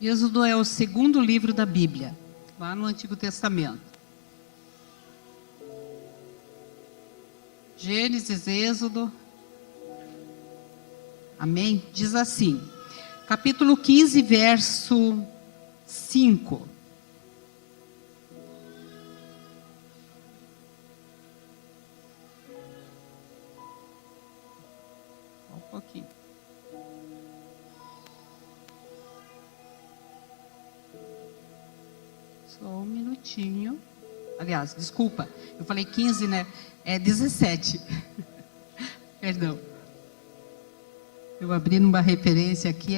Êxodo é o segundo livro da Bíblia, lá no Antigo Testamento. Gênesis, Êxodo. Amém? Diz assim, capítulo 15, verso 5. Só um pouquinho. Só um minutinho. Aliás, desculpa, eu falei 15, né? É 17. Perdão. Eu abri numa referência aqui,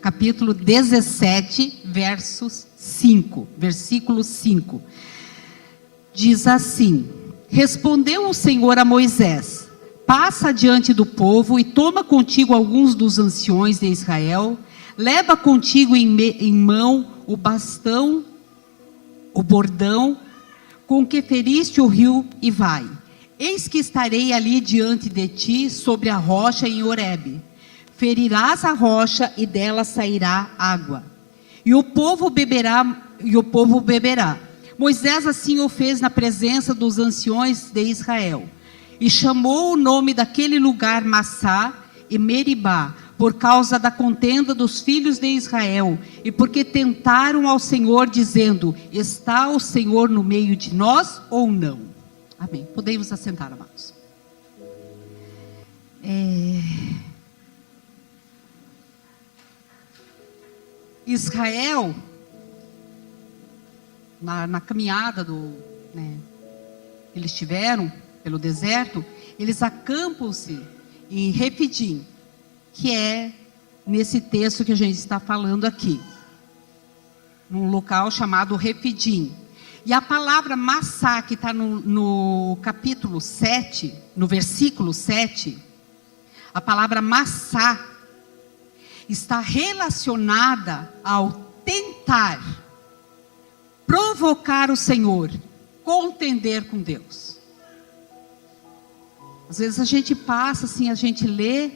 capítulo 17, versículo 5. Diz assim: respondeu o Senhor a Moisés: passa adiante do povo e toma contigo alguns dos anciões de Israel, leva contigo em mão o bastão, o bordão, com que feriste o rio, e vai. Eis que estarei ali diante de ti, sobre a rocha em Horebe. Ferirás a rocha e dela sairá água. E o povo beberá. Moisés assim o fez na presença dos anciões de Israel. E chamou o nome daquele lugar Massá e Meribá, por causa da contenda dos filhos de Israel, e porque tentaram ao Senhor, dizendo: está o Senhor no meio de nós ou não? Amém. Podemos assentar, amados. Israel, na caminhada que eles tiveram pelo deserto, eles acampam-se em Refidim, que é nesse texto que a gente está falando aqui, num local chamado Refidim. E a palavra Massá, que está no capítulo 7, no versículo 7, a palavra Massá está relacionada ao tentar provocar o Senhor, contender com Deus. Às vezes a gente passa assim, a gente lê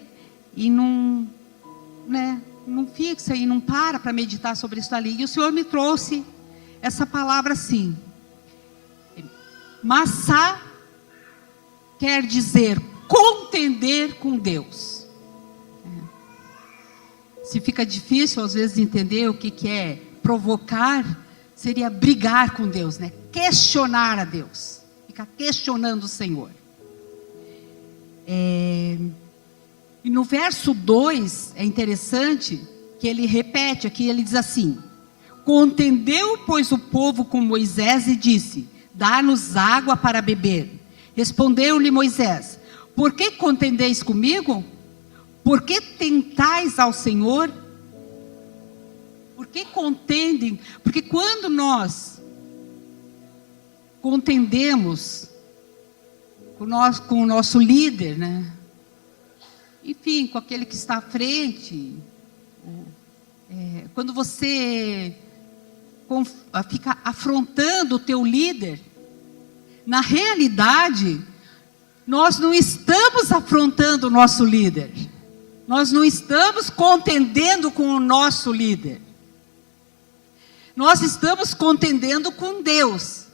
e não fixa e não para meditar sobre isso ali. E o Senhor me trouxe essa palavra assim. Massá quer dizer contender com Deus. Se fica difícil às vezes entender o que é provocar, seria brigar com Deus, né? Questionar a Deus, ficar questionando o Senhor. E no verso 2 é interessante que ele repete aqui, ele diz assim: contendeu, pois, o povo com Moisés e disse: dá-nos água para beber. Respondeu-lhe Moisés: por que contendeis comigo? Por que tentais ao Senhor? Por que contendem? Porque quando nós contendemos com o nosso líder, né? Enfim, com aquele que está à frente, quando você fica afrontando o teu líder, na realidade, nós não estamos afrontando o nosso líder. Nós não estamos contendendo com o nosso líder. Nós estamos contendendo com Deus.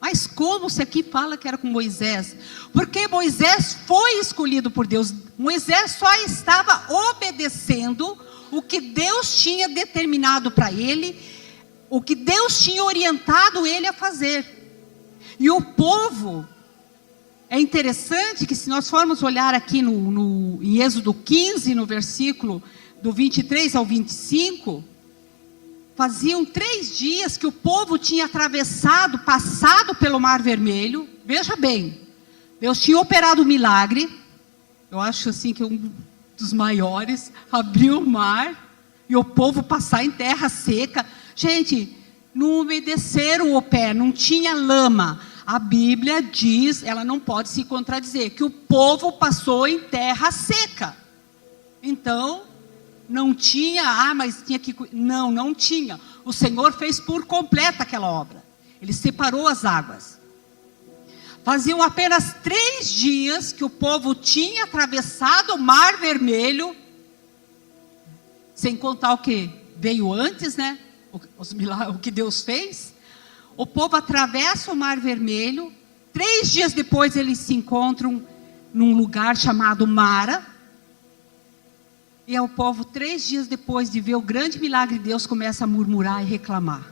Mas como se aqui fala que era com Moisés? Porque Moisés foi escolhido por Deus. Moisés só estava obedecendo o que Deus tinha determinado para ele, o que Deus tinha orientado ele a fazer. E o povo, é interessante que se nós formos olhar aqui em Êxodo 15, no versículo do 23 ao 25, faziam 3 dias que o povo tinha passado pelo Mar Vermelho. Veja bem, Deus tinha operado um milagre, eu acho assim que é um dos maiores, abriu o mar e o povo passar em terra seca. Gente, não umedeceram o pé, não tinha lama. A Bíblia diz, ela não pode se contradizer, que o povo passou em terra seca. Então, não tinha, mas tinha que... Não tinha. O Senhor fez por completa aquela obra. Ele separou as águas. Faziam apenas 3 dias que o povo tinha atravessado o Mar Vermelho, sem contar o quê? veio antes, né? O que Deus fez. O povo atravessa o Mar Vermelho. 3 dias depois eles se encontram num lugar chamado Mara. E o povo, 3 dias depois de ver o grande milagre de Deus, começa a murmurar e reclamar.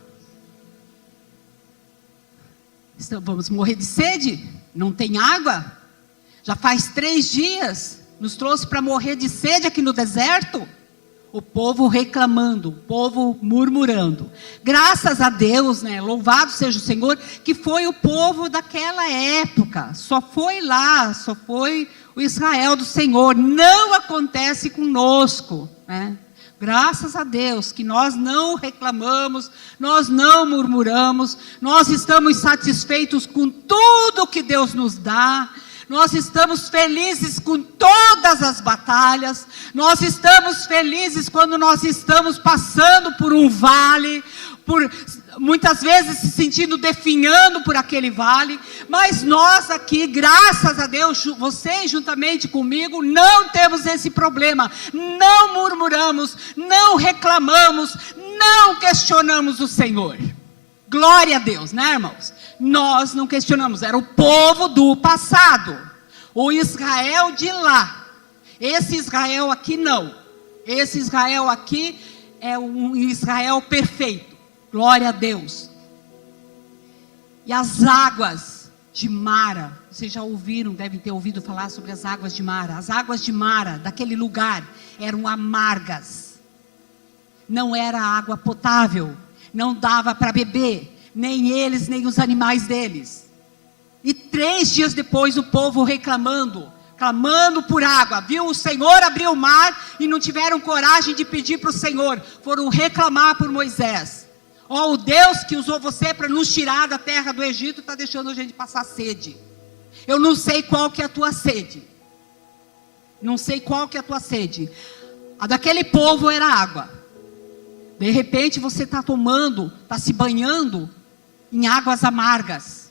Vamos morrer de sede? Não tem água? Já faz 3 dias, nos trouxe para morrer de sede aqui no deserto? O povo reclamando, o povo murmurando. Graças a Deus, né? Louvado seja o Senhor, que foi o povo daquela época. Só foi o Israel do Senhor. Não acontece conosco, né? Graças a Deus que nós não reclamamos, nós não murmuramos, nós estamos satisfeitos com tudo que Deus nos dá. Nós estamos felizes com todas as batalhas. Nós estamos felizes quando nós estamos passando por um vale, muitas vezes se sentindo definhando por aquele vale. Mas nós aqui, graças a Deus, vocês juntamente comigo, não temos esse problema. Não murmuramos, não reclamamos, não questionamos o Senhor. Glória a Deus, né, irmãos? Nós não questionamos, era o povo do passado, o Israel de lá. Esse Israel aqui não. Esse Israel aqui é um Israel perfeito. Glória a Deus. E as águas de Mara, vocês já ouviram, devem ter ouvido falar sobre as águas de Mara. As águas de Mara, daquele lugar, eram amargas. Não era água potável. Não dava para beber, nem eles, nem os animais deles. E 3 dias depois o povo clamando por água. Viu o Senhor abrir o mar e não tiveram coragem de pedir para o Senhor. Foram reclamar por Moisés. O Deus que usou você para nos tirar da terra do Egito está deixando a gente passar sede. Eu não sei qual que é a tua sede. Não sei qual que é a tua sede. A daquele povo era água. De repente você está está se banhando em águas amargas.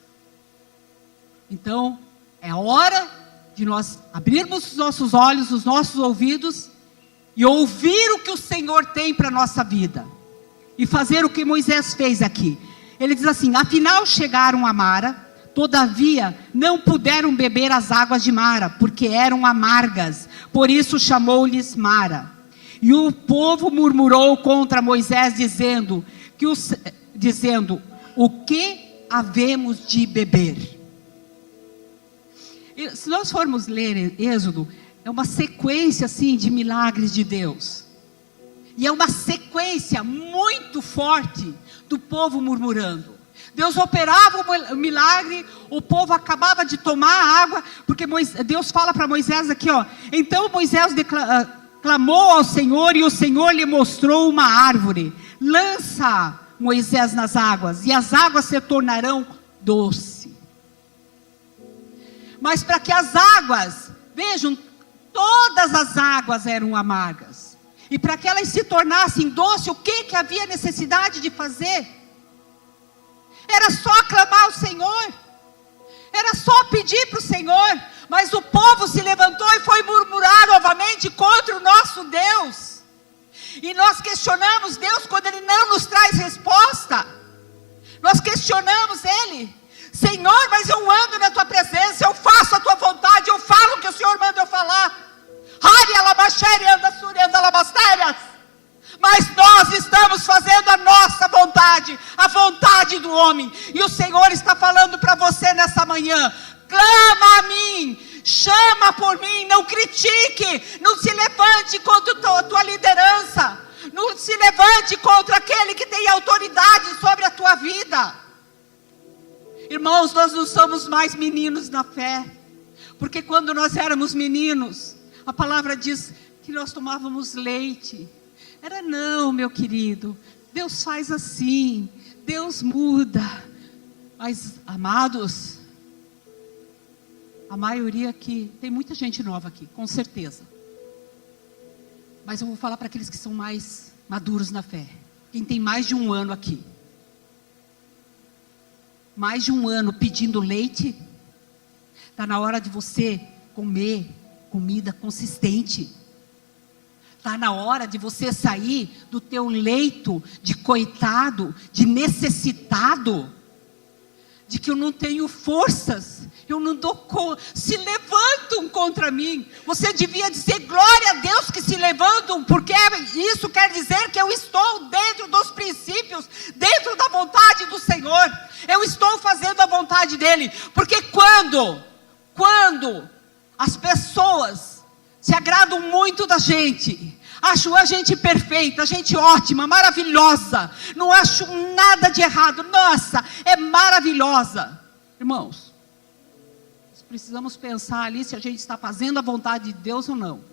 Então, é hora de nós abrirmos os nossos olhos, os nossos ouvidos e ouvir o que o Senhor tem para a nossa vida. E fazer o que Moisés fez aqui. Ele diz assim: afinal chegaram a Mara, todavia não puderam beber as águas de Mara, porque eram amargas. Por isso chamou-lhes Mara. E o povo murmurou contra Moisés, dizendo, o que havemos de beber? E, se nós formos ler Êxodo, é uma sequência assim de milagres de Deus. E é uma sequência muito forte do povo murmurando. Deus operava o milagre, o povo acabava de tomar a água, porque Deus fala para Moisés aqui, então Moisés clamou ao Senhor e o Senhor lhe mostrou uma árvore. Lança Moisés nas águas e as águas se tornarão doce. Mas para que as águas, vejam, todas as águas eram amargas. E para que elas se tornassem doce, o que havia necessidade de fazer? Era só clamar ao Senhor. Era só pedir para o Senhor. Mas o povo se levantou e foi murmurar novamente contra o nosso Deus. E nós questionamos Deus quando Ele não nos traz resposta. Nós questionamos Ele. Senhor, mas eu ando na Tua presença, eu faço a Tua vontade, eu falo o que o Senhor manda eu falar. Mas nós estamos fazendo a nossa vontade, a vontade do homem. E o Senhor está falando para você nessa manhã: clama a mim, chama por mim, não critique, não se levante contra a tua liderança, não se levante contra aquele que tem autoridade sobre a tua vida. Irmãos, nós não somos mais meninos na fé, porque quando nós éramos meninos, a palavra diz que nós tomávamos leite. Não, meu querido, Deus faz assim, Deus muda. Mas, amados, a maioria aqui, tem muita gente nova aqui, com certeza. Mas eu vou falar para aqueles que são mais maduros na fé. Quem tem mais de 1 ano aqui. Mais de 1 ano pedindo leite. Está na hora de você comer comida consistente. Está na hora de você sair do teu leito de coitado, de necessitado, de que eu não tenho forças, eu não dou conta, se levantam contra mim. Você devia dizer glória a Deus que se levantam, porque isso quer dizer que eu estou dentro dos princípios, dentro da vontade do Senhor. Eu estou fazendo a vontade dEle, porque quando as pessoas se agradam muito da gente, acho a gente perfeita, a gente ótima, maravilhosa, não acho nada de errado, nossa, é maravilhosa. Irmãos, nós precisamos pensar ali se a gente está fazendo a vontade de Deus ou não.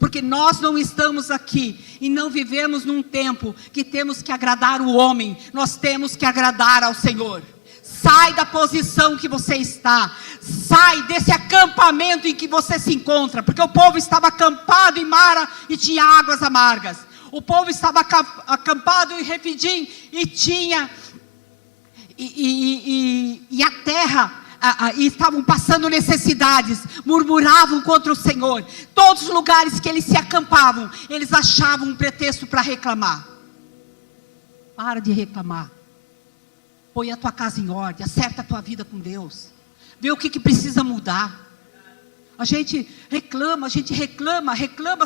Porque nós não estamos aqui e não vivemos num tempo que temos que agradar o homem, nós temos que agradar ao Senhor. Sai da posição que você está, sai desse acampamento em que você se encontra, porque o povo estava acampado em Mara e tinha águas amargas, o povo estava acampado em Refidim e tinha, e a terra, e estavam passando necessidades, murmuravam contra o Senhor. Todos os lugares que eles se acampavam, eles achavam um pretexto para reclamar. Para de reclamar. Põe a tua casa em ordem, acerta a tua vida com Deus. Vê o que precisa mudar. A gente reclama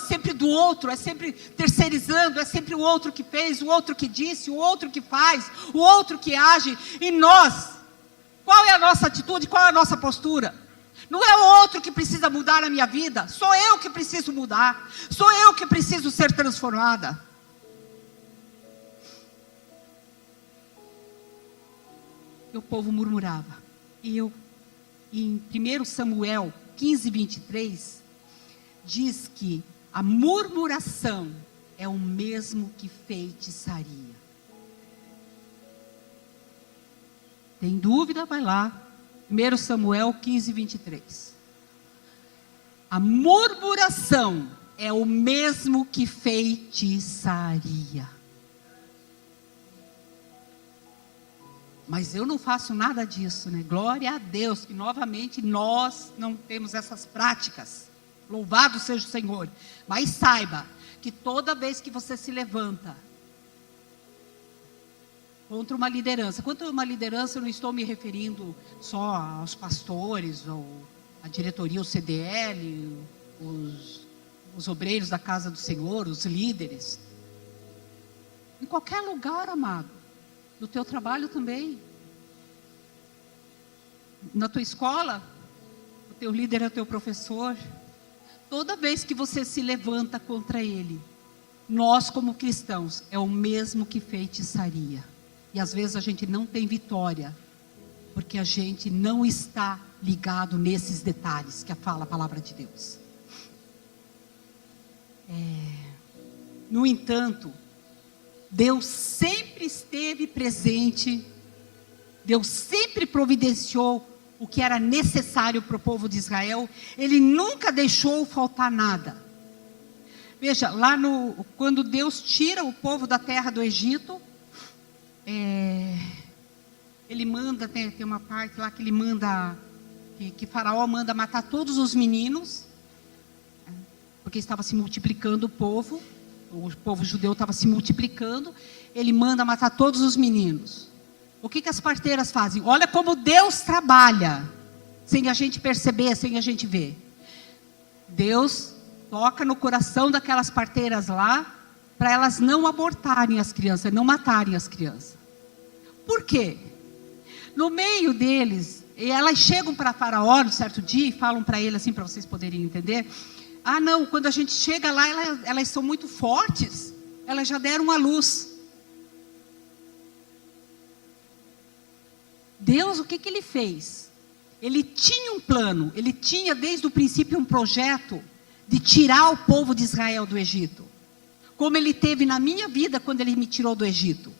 sempre do outro, é sempre terceirizando, é sempre o outro que fez, o outro que disse, o outro que faz, o outro que age. E nós, qual é a nossa atitude, qual é a nossa postura? Não é o outro que precisa mudar a minha vida, sou eu que preciso mudar, sou eu que preciso ser transformada. E o povo murmurava. E em 1 Samuel 15, 23, diz que a murmuração é o mesmo que feitiçaria. Tem dúvida? Vai lá. 1 Samuel 15, 23. A murmuração é o mesmo que feitiçaria. Mas eu não faço nada disso, né? Glória a Deus, que novamente nós não temos essas práticas. Louvado seja o Senhor. Mas saiba que toda vez que você se levanta contra uma liderança, contra uma liderança eu não estou me referindo só aos pastores, ou à diretoria, o CDL, os obreiros da casa do Senhor, os líderes. Em qualquer lugar, amado. No teu trabalho também. Na tua escola, o teu líder é o teu professor. Toda vez que você se levanta contra ele, nós como cristãos, é o mesmo que feitiçaria. E às vezes a gente não tem vitória, porque a gente não está ligado nesses detalhes que fala a palavra de Deus. No entanto, Deus sempre esteve presente, Deus sempre providenciou o que era necessário para o povo de Israel, Ele nunca deixou faltar nada. Veja, quando Deus tira o povo da terra do Egito, Ele manda, tem uma parte lá que Ele manda, que Faraó manda matar todos os meninos, porque estava se multiplicando o povo judeu estava se multiplicando, Ele manda matar todos os meninos. O que as parteiras fazem? Olha como Deus trabalha, sem a gente perceber, sem a gente ver. Deus toca no coração daquelas parteiras lá, para elas não abortarem as crianças, não matarem as crianças. Por quê? No meio deles, elas chegam para Faraó no certo dia e falam para ele assim, para vocês poderem entender. Ah não, quando a gente chega lá, elas são muito fortes, elas já deram a luz. Deus, o que Ele fez? Ele tinha um plano, Ele tinha desde o princípio um projeto de tirar o povo de Israel do Egito. Como Ele teve na minha vida quando Ele me tirou do Egito.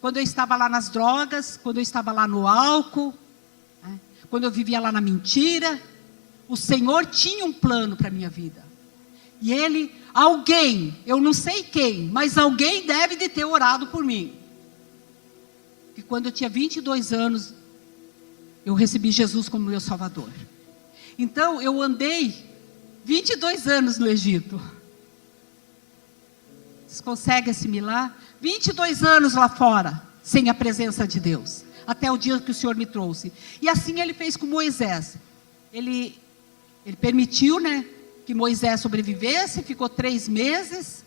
Quando eu estava lá nas drogas, quando eu estava lá no álcool, quando eu vivia lá na mentira, o Senhor tinha um plano para a minha vida. E alguém, eu não sei quem, mas alguém deve de ter orado por mim. E quando eu tinha 22 anos, eu recebi Jesus como meu Salvador. Então, eu andei 22 anos no Egito. Vocês conseguem assimilar? 22 anos lá fora, sem a presença de Deus. Até o dia que o Senhor me trouxe. E assim ele fez com Moisés. Ele permitiu, né, que Moisés sobrevivesse, ficou 3 meses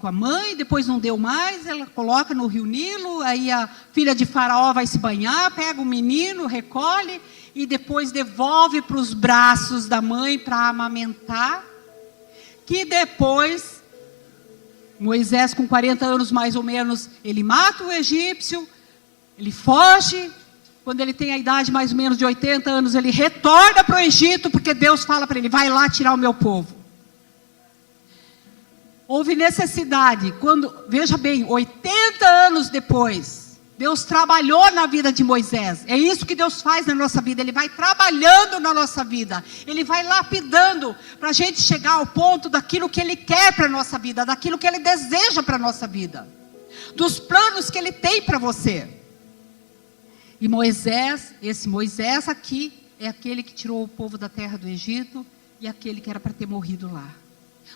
com a mãe, depois não deu mais, ela coloca no rio Nilo, aí a filha de Faraó vai se banhar, pega o menino, recolhe, e depois devolve para os braços da mãe para amamentar, que depois, Moisés com 40 anos mais ou menos, ele mata o egípcio, ele foge, quando ele tem a idade mais ou menos de 80 anos, ele retorna para o Egito, porque Deus fala para ele, vai lá tirar o meu povo. Houve necessidade, veja bem, 80 anos depois, Deus trabalhou na vida de Moisés. É isso que Deus faz na nossa vida, Ele vai trabalhando na nossa vida. Ele vai lapidando para a gente chegar ao ponto daquilo que Ele quer para a nossa vida, daquilo que Ele deseja para a nossa vida. Dos planos que Ele tem para você. E Moisés, esse Moisés aqui, é aquele que tirou o povo da terra do Egito e aquele que era para ter morrido lá.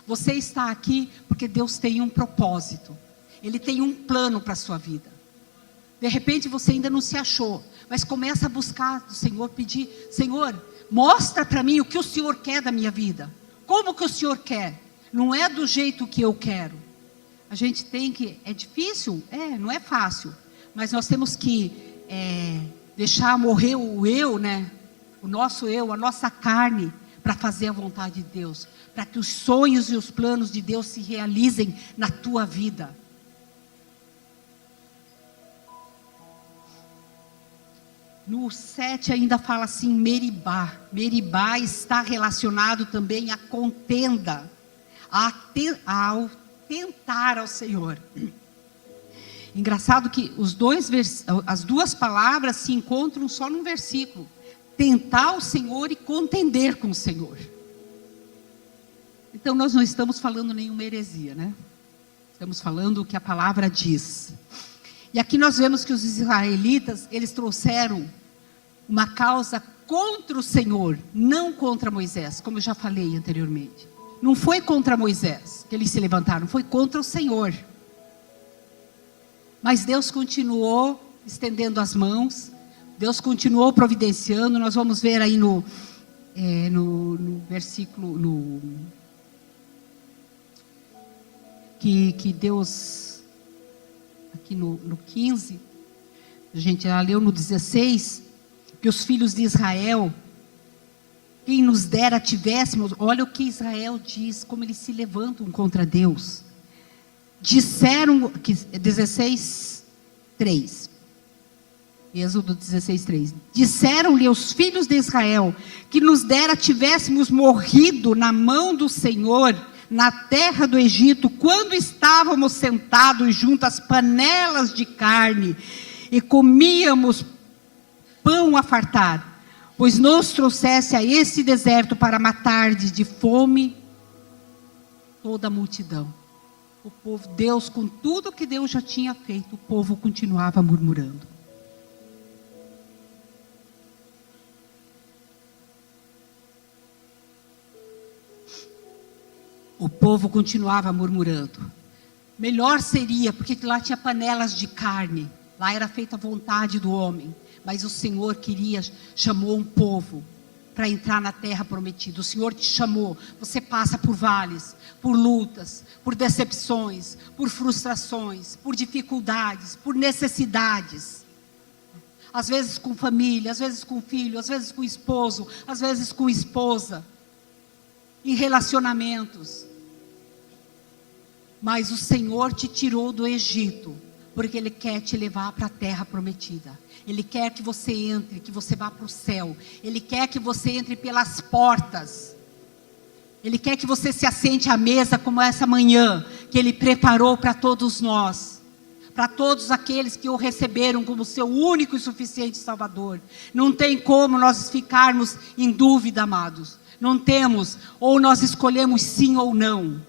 Você está aqui porque Deus tem um propósito. Ele tem um plano para a sua vida. De repente você ainda não se achou, mas começa a buscar do Senhor, pedir, Senhor, mostra para mim o que o Senhor quer da minha vida. Como que o Senhor quer? Não é do jeito que eu quero. A gente tem que, é difícil? Não é fácil. Mas nós temos que deixar morrer o eu, né? O nosso eu, a nossa carne, para fazer a vontade de Deus. Para que os sonhos e os planos de Deus se realizem na tua vida. No 7 ainda fala assim, Meribá. Meribá está relacionado também à contenda, ao tentar ao Senhor. Engraçado que as duas palavras se encontram só num versículo. Tentar o Senhor e contender com o Senhor. Então nós não estamos falando nenhuma heresia, né? Estamos falando o que a palavra diz. E aqui nós vemos que os israelitas, eles trouxeram uma causa contra o Senhor, não contra Moisés, como eu já falei anteriormente. Não foi contra Moisés que eles se levantaram, foi contra o Senhor. Mas Deus continuou estendendo as mãos, Deus continuou providenciando. Nós vamos ver aí no versículo, que Deus, aqui no 15, a gente já leu no 16, que os filhos de Israel, quem nos dera tivéssemos, olha o que Israel diz, como eles se levantam contra Deus. Disseram, 16:3, Êxodo 16:3, disseram-lhe os filhos de Israel, que nos dera tivéssemos morrido na mão do Senhor, na terra do Egito, quando estávamos sentados junto às panelas de carne, e comíamos pão a fartar, pois nos trouxesse a esse deserto para matar de fome toda a multidão. O povo, Deus, com tudo que Deus já tinha feito, o povo continuava murmurando. O povo continuava murmurando. Melhor seria, porque lá tinha panelas de carne, lá era feita a vontade do homem, mas o Senhor chamou um povo para entrar na terra prometida. O Senhor te chamou, você passa por vales, por lutas, por decepções, por frustrações, por dificuldades, por necessidades. Às vezes com família, às vezes com filho, às vezes com esposo, às vezes com esposa. Em relacionamentos. Mas o Senhor te tirou do Egito, porque Ele quer te levar para a terra prometida. Ele quer que você entre, que você vá para o céu. Ele quer que você entre pelas portas. Ele quer que você se assente à mesa como essa manhã, que Ele preparou para todos nós. Para todos aqueles que o receberam como seu único e suficiente Salvador. Não tem como nós ficarmos em dúvida, amados. Não temos, ou nós escolhemos sim ou não.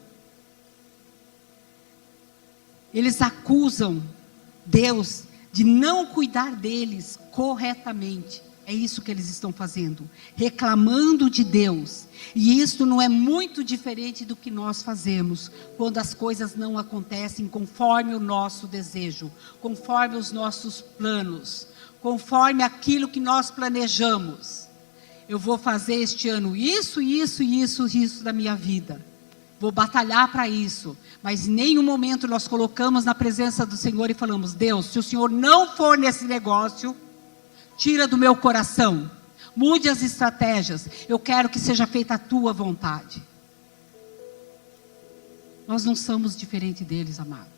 Eles acusam Deus de não cuidar deles corretamente. É isso que eles estão fazendo, reclamando de Deus. E isso não é muito diferente do que nós fazemos, quando as coisas não acontecem conforme o nosso desejo, conforme os nossos planos, conforme aquilo que nós planejamos. Eu vou fazer este ano isso, isso, isso, isso da minha vida. Vou batalhar para isso. Mas em nenhum momento nós colocamos na presença do Senhor e falamos: Deus, se o Senhor não for nesse negócio, tira do meu coração, mude as estratégias, eu quero que seja feita a tua vontade. Nós não somos diferente deles, amado.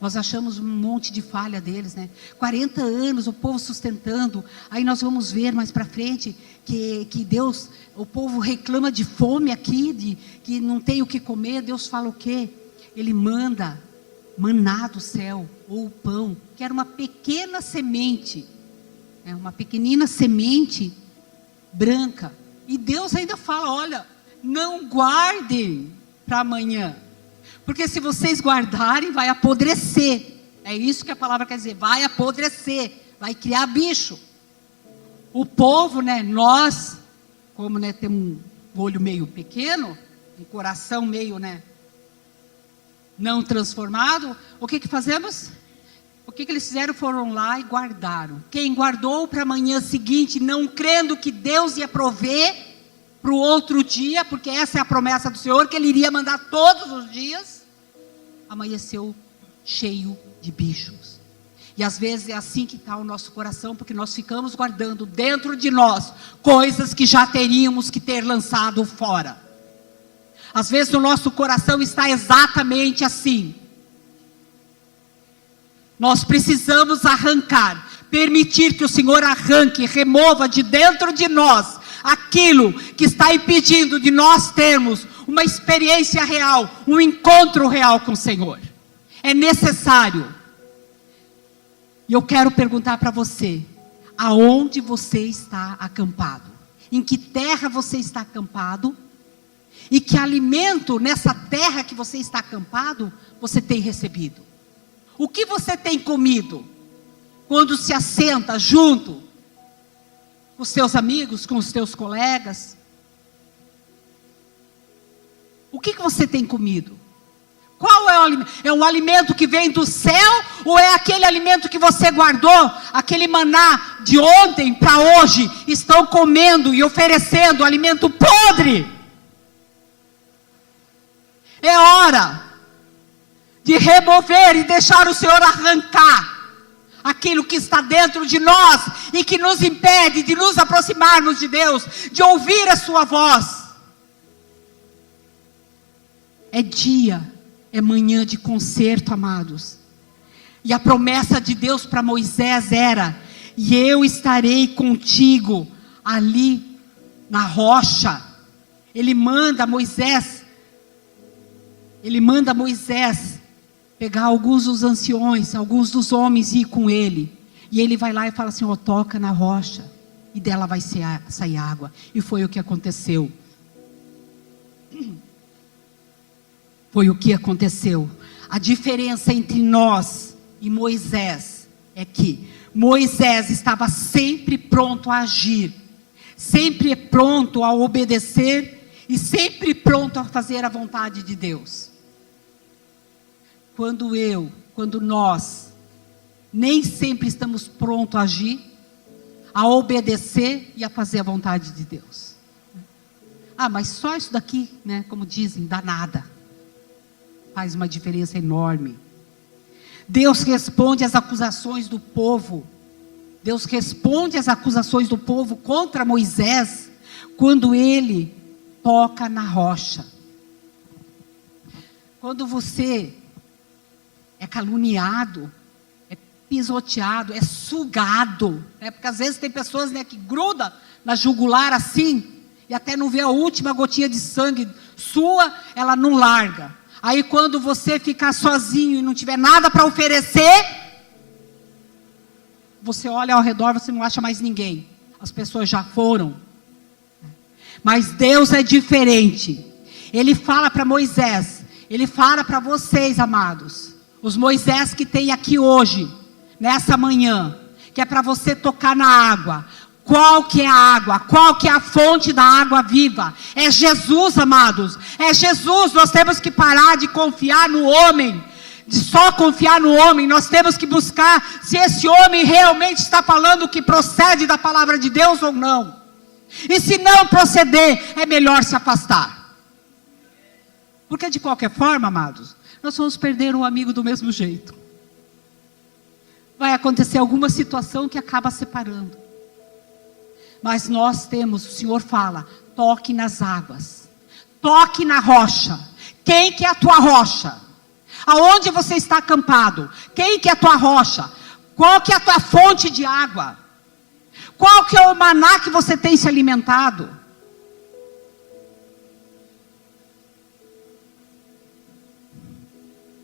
Nós achamos um monte de falha deles, né? 40 anos, o povo sustentando. Aí nós vamos ver mais para frente que Deus, o povo reclama de fome aqui, que não tem o que comer. Deus fala o quê? Ele manda maná do céu, ou o pão, que era uma pequena semente, uma pequenina semente branca. E Deus ainda fala: olha, não guardem para amanhã, porque se vocês guardarem, vai apodrecer. É isso que a palavra quer dizer, vai apodrecer, vai criar bicho. O povo, nós, como temos um olho meio pequeno, um coração meio, não transformado, o que fazemos? O que eles fizeram? Foram lá e guardaram. Quem guardou para a manhã seguinte, não crendo que Deus ia prover para o outro dia, porque essa é a promessa do Senhor, que Ele iria mandar todos os dias, amanheceu cheio de bichos. E às vezes é assim que está o nosso coração, porque nós ficamos guardando dentro de nós coisas que já teríamos que ter lançado fora. Às vezes o nosso coração está exatamente assim. Nós precisamos arrancar, permitir que o Senhor arranque, remova de dentro de nós aquilo que está impedindo de nós termos uma experiência real, um encontro real com o Senhor. É necessário. E eu quero perguntar para você: aonde você está acampado? Em que terra você está acampado? E que alimento nessa terra que você está acampado você tem recebido? O que você tem comido quando se assenta junto com os seus amigos, com os seus colegas? O que você tem comido? Qual é o alimento? É um alimento que vem do céu, ou é aquele alimento que você guardou, aquele maná de ontem para hoje, estão comendo e oferecendo alimento podre? É hora de remover e deixar o Senhor arrancar aquilo que está dentro de nós e que nos impede de nos aproximarmos de Deus, de ouvir a sua voz. É dia, é manhã de concerto, amados. E a promessa de Deus para Moisés era: e eu estarei contigo ali na rocha. Ele manda Moisés pegar alguns dos anciões, alguns dos homens e ir com ele. E ele vai lá e fala assim: toca na rocha, e dela vai sair água. E foi o que aconteceu. Foi o que aconteceu. A diferença entre nós e Moisés é que Moisés estava sempre pronto a agir, sempre pronto a obedecer e sempre pronto a fazer a vontade de Deus. Quando nós nem sempre estamos prontos a agir, a obedecer e a fazer a vontade de Deus. Mas só isso daqui, como dizem, dá nada. Faz uma diferença enorme. Deus responde às acusações do povo. Deus responde às acusações do povo contra Moisés, quando ele toca na rocha. Quando você é caluniado, é pisoteado, é sugado, porque às vezes tem pessoas que grudam na jugular assim, e até não vê a última gotinha de sangue sua, ela não larga. Aí quando você ficar sozinho e não tiver nada para oferecer, você olha ao redor, você não acha mais ninguém. As pessoas já foram. Mas Deus é diferente. Ele fala para Moisés, Ele fala para vocês, amados, os Moisés que tem aqui hoje, nessa manhã, que é para você tocar na água. Qual que é a água? Qual que é a fonte da água viva? É Jesus, amados. É Jesus. Nós temos que parar de confiar no homem. De só confiar no homem. Nós temos que buscar se esse homem realmente está falando o que procede da palavra de Deus ou não. E se não proceder, é melhor se afastar. Porque de qualquer forma, amados, nós vamos perder um amigo do mesmo jeito. Vai acontecer alguma situação que acaba separando. Mas nós temos, o Senhor fala, toque nas águas, toque na rocha. Quem que é a tua rocha? Aonde você está acampado? Quem que é a tua rocha? Qual que é a tua fonte de água? Qual que é o maná que você tem se alimentado?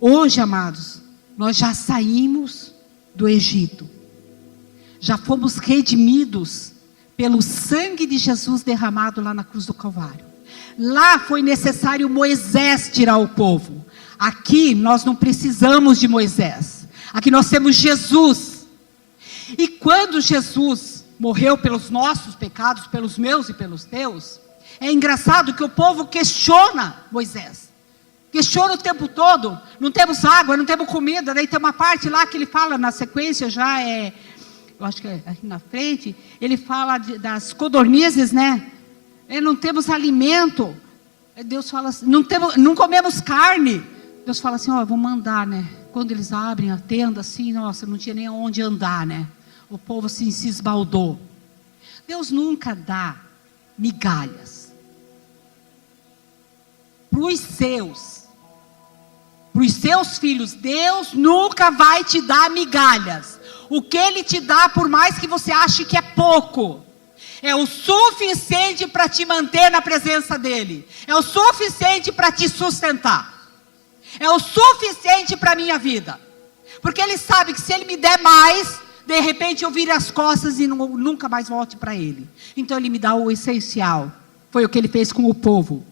Hoje, amados, nós já saímos do Egito. Já fomos redimidos pelo sangue de Jesus derramado lá na cruz do Calvário. Lá foi necessário Moisés tirar o povo. Aqui nós não precisamos de Moisés. Aqui nós temos Jesus. E quando Jesus morreu pelos nossos pecados, pelos meus e pelos teus, é engraçado que o povo questiona Moisés. Questiona o tempo todo. Não temos água, não temos comida. Daí tem uma parte lá que ele fala na sequência, já eu acho que é aqui na frente, ele fala das codornizes, né? Não temos alimento. Deus fala assim, não comemos carne. Deus fala assim, vou mandar, né? Quando eles abrem a tenda, assim, nossa, não tinha nem onde andar, né? O povo assim se esbaldou. Deus nunca dá migalhas para os seus filhos. Deus nunca vai te dar migalhas. O que Ele te dá, por mais que você ache que é pouco, é o suficiente para te manter na presença dEle. É o suficiente para te sustentar. É o suficiente para a minha vida. Porque Ele sabe que se Ele me der mais, de repente eu vire as costas e nunca mais volte para Ele. Então Ele me dá o essencial. Foi o que Ele fez com o povo.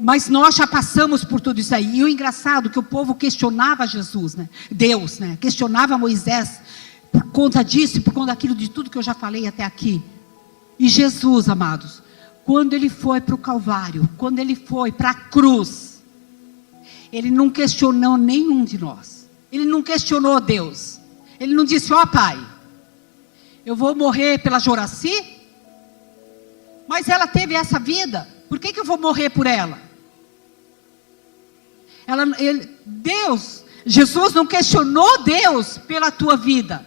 Mas nós já passamos por tudo isso aí. E o engraçado é que o povo questionava Jesus, né? Deus, né? Questionava Moisés por conta disso e por conta daquilo, de tudo que eu já falei até aqui. E Jesus, amados, quando Ele foi para o Calvário, quando Ele foi para a cruz, Ele não questionou nenhum de nós. Ele não questionou Deus. Ele não disse, Pai, eu vou morrer pela Joraci, mas ela teve essa vida. Por que eu vou morrer por ela? Jesus não questionou Deus pela tua vida.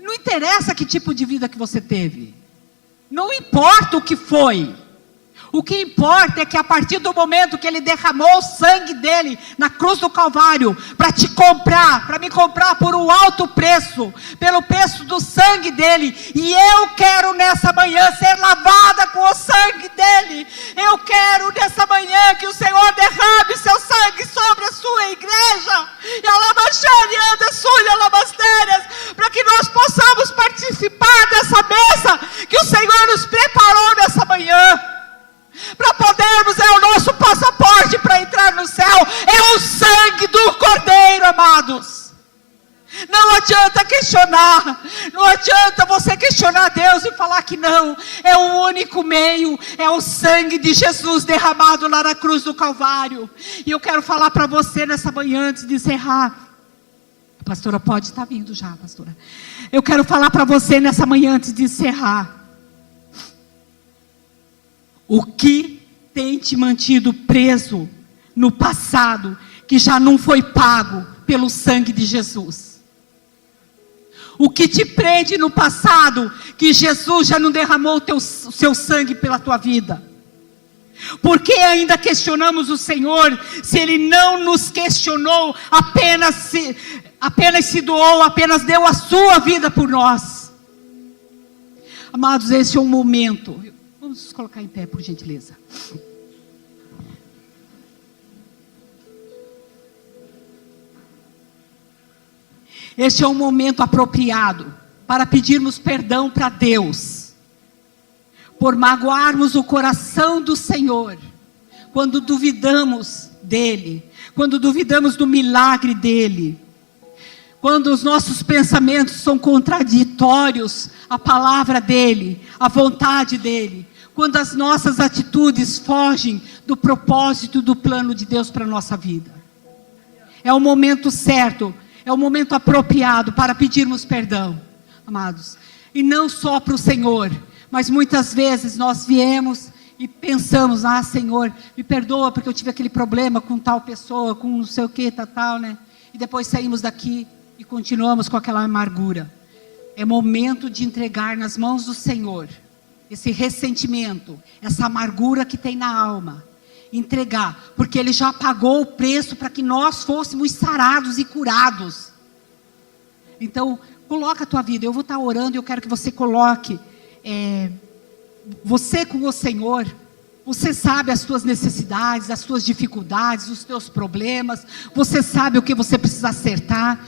Não interessa que tipo de vida que você teve. Não importa o que foi. O que importa é que a partir do momento que Ele derramou o sangue dEle na cruz do Calvário, para te comprar, para me comprar por um alto preço, pelo preço do sangue dEle, e eu quero nessa manhã ser lavada com o sangue dEle. Eu quero nessa manhã que o Senhor derrame seu sangue sobre a sua igreja, e alabaxane anda sulha alabastérias, para que nós possamos participar dessa mesa que o Senhor nos preparou nessa manhã. Para podermos, é o nosso passaporte para entrar no céu, é o sangue do Cordeiro, amados. Não adianta questionar, não adianta você questionar Deus e falar que não, é o único meio, é o sangue de Jesus derramado lá na cruz do Calvário. E eu quero falar para você nessa manhã, antes de encerrar. A pastora pode estar vindo já, pastora. Eu quero falar para você nessa manhã, antes de encerrar. O que tem te mantido preso no passado, que já não foi pago pelo sangue de Jesus? O que te prende no passado, que Jesus já não derramou o seu sangue pela tua vida? Por que ainda questionamos o Senhor, se Ele não nos questionou, apenas se doou, apenas deu a sua vida por nós? Amados, esse é um momento. Vamos nos colocar em pé, por gentileza. Este é um momento apropriado para pedirmos perdão para Deus, por magoarmos o coração do Senhor, quando duvidamos dEle, quando duvidamos do milagre dEle, quando os nossos pensamentos são contraditórios à palavra dEle, à vontade dEle, quando as nossas atitudes fogem do propósito, do plano de Deus para a nossa vida. É o momento certo, é o momento apropriado para pedirmos perdão, amados. E não só para o Senhor, mas muitas vezes nós viemos e pensamos, Senhor, me perdoa porque eu tive aquele problema com tal pessoa, com não sei o que, tal, né? E depois saímos daqui e continuamos com aquela amargura. É momento de entregar nas mãos do Senhor esse ressentimento, essa amargura que tem na alma. Entregar, porque Ele já pagou o preço para que nós fôssemos sarados e curados. Então, coloca a tua vida. Eu vou estar orando e eu quero que você coloque você com o Senhor. Você sabe as tuas necessidades, as tuas dificuldades, os teus problemas. Você sabe o que você precisa acertar.